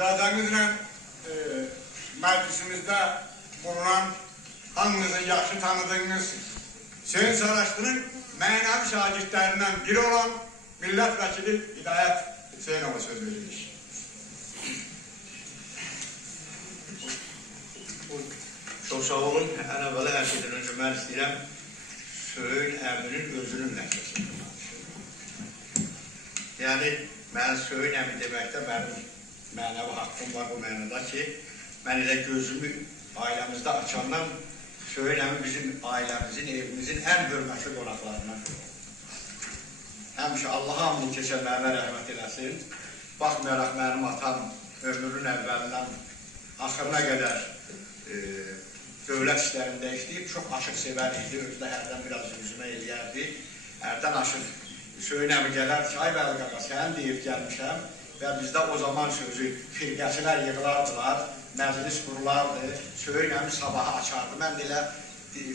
İcazənizlə məclisimizdə bulunan hamınızın yaxşı tanıdığınız Hüseyin Saraçlı'nın mənəvi şagirdlərindən biri olan millət vəkili Hidayət Hüseynova söz verilir. Çox sağ olun. Ən əvvələ hər şeydən öncə mən istəyirəm Söyün əminin özünün nəticəsində danışım. Yəni, mən Söyün əmi deməkdə mənim mənəvi haqqım var bu mənada ki, mən elə gözümü ailəmizdə açandan Söyün əmi bizim ailəmizin, evimizin ən hörmətli qonaqlarından biri oldu. Həmişə Allaha hamını keçən mənə rəhmət eləsin. Baxmayaraq mənim atam ömrünün əvvəlindən axırına qədər dövlət işlərində işləyib, çox aşıq sevər idi, özü də hərdən biraz üzümə eləyərdi. Hərdən aşıq Söyün əmi gələrdi ki, ay bəli qaqa, sən deyib gəlmişəm və bizdə o zaman sözü firqəçilər yığılardılar, məclis qurulardı, Söyün əmi sabahı açardı. Mən də elə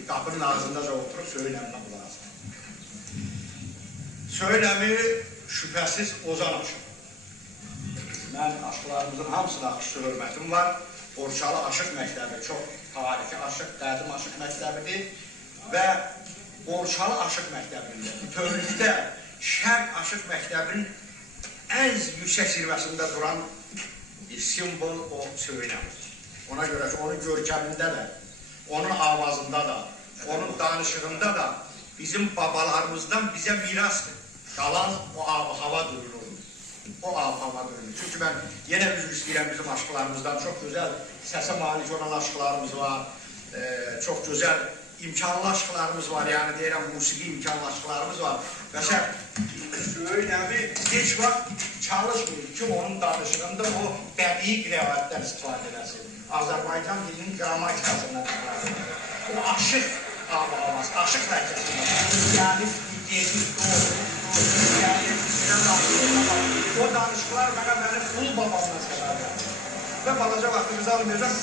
qapının ağzındaca oturub Söyün əminə qulaq asardım. Söyün əmi şübhəsiz Ozan aşıq. Mən aşıqlarımızın hamısına xüsusi hörmətim var. Borçalı Aşıq Məktəbi çox tarixi aşıq, qədim aşıq məktəbidir və Borçalı Aşıq Məktəbində bütövlükdə Şərq Aşıq Məktəbinin ən yüksək zirvəsində duran bir simbol o Söyün əmidir. Ona görə ki, onun görkəmində də, onun avazında da, onun danışığında da bizim babalarımızdan bizə miras qalan o hava duyulur. O hava duyulur. Çünki mən yenə üzr istəyirəm bizim aşıqlarımızdan. Çox gözəl səsə malik olan aşıqlarımız var. Çox gözəl imkanlı aşıqlarımız var. Yəni deyirəm, musiqi imkanlı aşıqlarımız var. Və Söyün əmi heç vaxt çalışmıyor ki, onun danışığında o bədii qirəvətdən istifadə eləsin. Azərbaycan dilinin qrammatikasından istifadə eləsin. O aşıq havası, aşıq hərəkəsindən. Yəni, gedib, o danışıqlar mənim ulu babamdan səbəb verir. Və balaca vaxtımızı almayacaq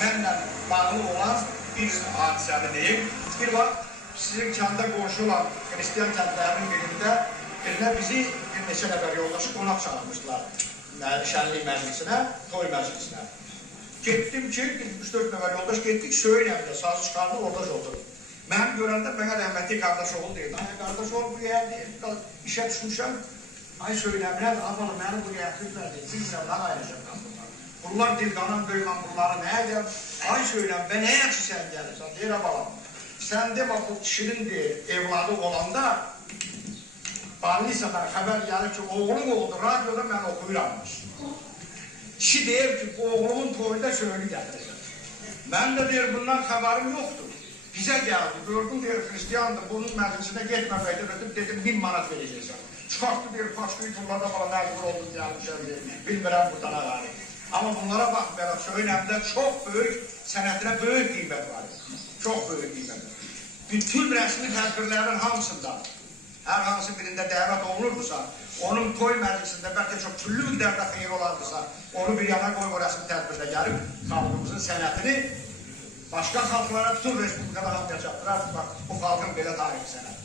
mənlə bağlı olan bir hadisəni deyim. Bir vaxt sizin kəndə qonşu olan Hristiyan kəndlərinin birində bizi bir neçə nəfər yoldaşı qonaq çağırmışdılar şənlik məclisinə, toy məclisinə. Getdim ki, 3-4 nəfər yoldaş getdik, Söyün əmdə sazı çıxardı, orada oturdu. Mənim görəndə mənə rəhmətli qardaş oğul deyirdi. Ay, qardaş oğul bu yerdə işə düşmüşəm. Ay, Söyün əmlər, avalı, məni bu rəhmətliklər deyil. Bilmirəm, nə ayrıcaq bunlar. Bunlar dilqanın döymən bunları nəyə deyir? Ay, Söyün əm, və nəyə ki sən gəlirsən? Deyirəm, balam, sən demə bu kişinin evladı olanda Barnisadan xəbər gəlir ki, oğlum oldu, radioda mən oxuyurammış. Kişi deyir ki, bu oğlumun toyunda Söyünü gətirəcək. Mən də deyir, bundan xəbərim yoxdur. Bizə gəldi, gördüm deyir, Hristiyandır, bunun məclisinə getməməkdə ötüb, dedim, 1000 manat verəcəksən. Çıxartdı deyir, paçkıyı turlarda falan məcbur oldum gəlmişəm deyir, bilmirəm buradan ağarı. Amma bunlara baxmayaraq, Söyün əmdə çox böyük, sənətinə böyük qiymət var. Çox böyük qiymət var. Bütün rəsmi tədbirlərin hamısında, hər hansı birində dəvət olunurdusa, onun toy məclisində bəlkə çox küllü miqdarda xeyir olardısa, onu bir yana qoyub o rəsmi tədbirdə gəlib, xalqımızın sənətini başqa xalqlara bütün respublikada hamıya çatdırar. Bax, bu xalqın belə tarixi sənəti.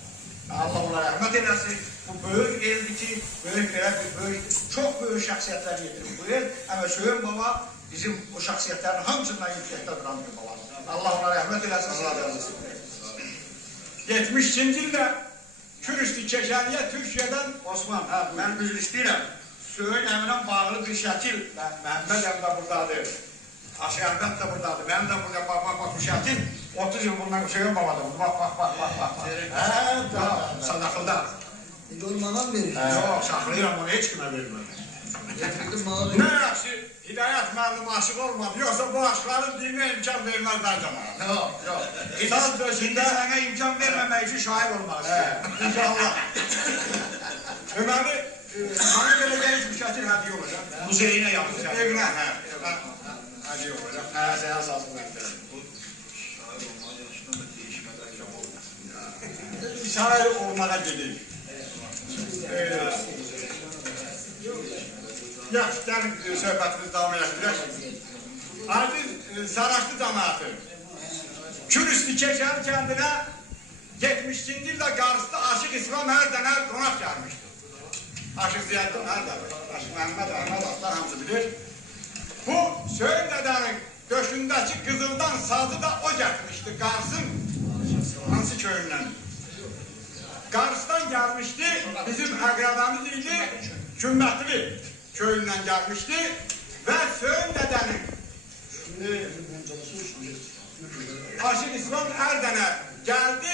Allah ona rəhmət eləsin. Bu böyük eldir ki, çox böyük şəxsiyyətlər getirib bu el. Amma Söyün baba bizim o şəxsiyyətlərin hamısından yüksəkdə duran bir babadır. Allah ona rəhmət eləsin. 72-ci ildə Kürüstü Keşəniyə Türkiyədən Osman, mən üzr istəyirəm. Söyün əminə bağlı bir şəkil, Məhəmməd əmdə buradadır. Aşı Əhməd də buradadır. Mənim də burada bax, bu şəkil 30 il bundan Söyün babadır. Bax. Sadaqılda. İndi onu bana verir. Yox, saxlayıram, onu heç kimə verməm. Nə yaxşı, Hidayət müəllim aşıq olmadı, yoxsa bu aşıqların dilinə imkan verməzlər cəmaat. Yox. İndi sənə imkan verməmək üçün şair olmaq istəyir. İnşallah. Deməli, bana belə gəliş bir şəkil hədiyyə olacaq. Muzeyinə yapacaq. Evinə, hədiyyə olacaq. Sənə sazı məndə. Şair olmağa yaşından da değişmədən yaşam oldu. Şair olmağa gedir. Yaxşı, gəlin söhbətimiz davam etdirək. Aziz Saraçlı cəmaatı, Kürüstü Keşəni kəndinə 70-ci ildə qarşısında Aşıq İslam hər dənə qonaq gəlmişdir. Aşıq Ziyaddinlər də var, Aşıq Məhəmməd Əhməd atlar hamısı bilir. Bu Söyün dədənin döşündəki qızıldan sazı da o gətirmişdi, Qarsın hansı köyündən. Qarsdan gəlmişdi, bizim əqrəbəmiz idi, Kümbətli köyündən gəlmişdi və Söyün dədənin Aşıq İslam Ərdənə gəldi,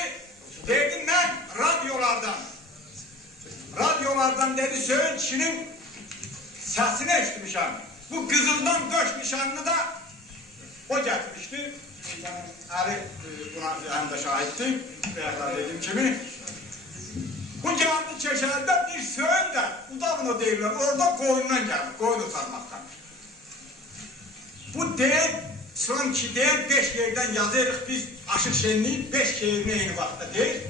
dedi mən radyolardan dedi Söyün kişinin səsini eşitmişəm. Bu qızıldan döş nişanını da o gətirmişdi. Əli buna həm də şahiddir, bəyəklər dediyim kimi. Bu gəldi Keşərdə bir Söyün də, Udavno deyirlər, orada qoyundan gəldi, qoyun utanmaqdan. Bu deyil, son ki deyil, 5 yerdən yazırıq biz Aşıq Şenliyi, 5 yerini eyni vaxtda deyil.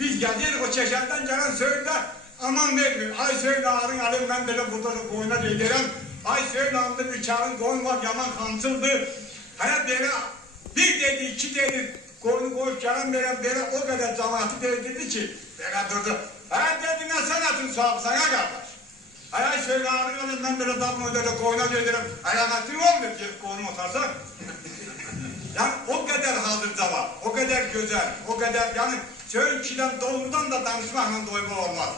Biz yazırıq o Keşərdən gələn Söyün də aman vermir. Ay Söyün ağrın alim, mən belə burada qoyuna deyirəm. Ay Söyün ağrında bir kağın qoyun var, yaman xancıldır. Hələ belə bir dedi, 2 dedi, qoyunu qoyub gələn belə o qədər cəmaatı deyildi ki, belə durdu. Hə dedi, nə sənətin sahibi sana qardaş. Ay Söyün ağrın alim, mən belə dabın ödələ qoyuna deyirəm. Ələmətin olmuyor ki, qoyunu otarsa. Yəni o qədər hazırda var, o qədər gözəl, o qədər, yəni Söyün kişidən doğrudan da danışmaqla doyma olmaz.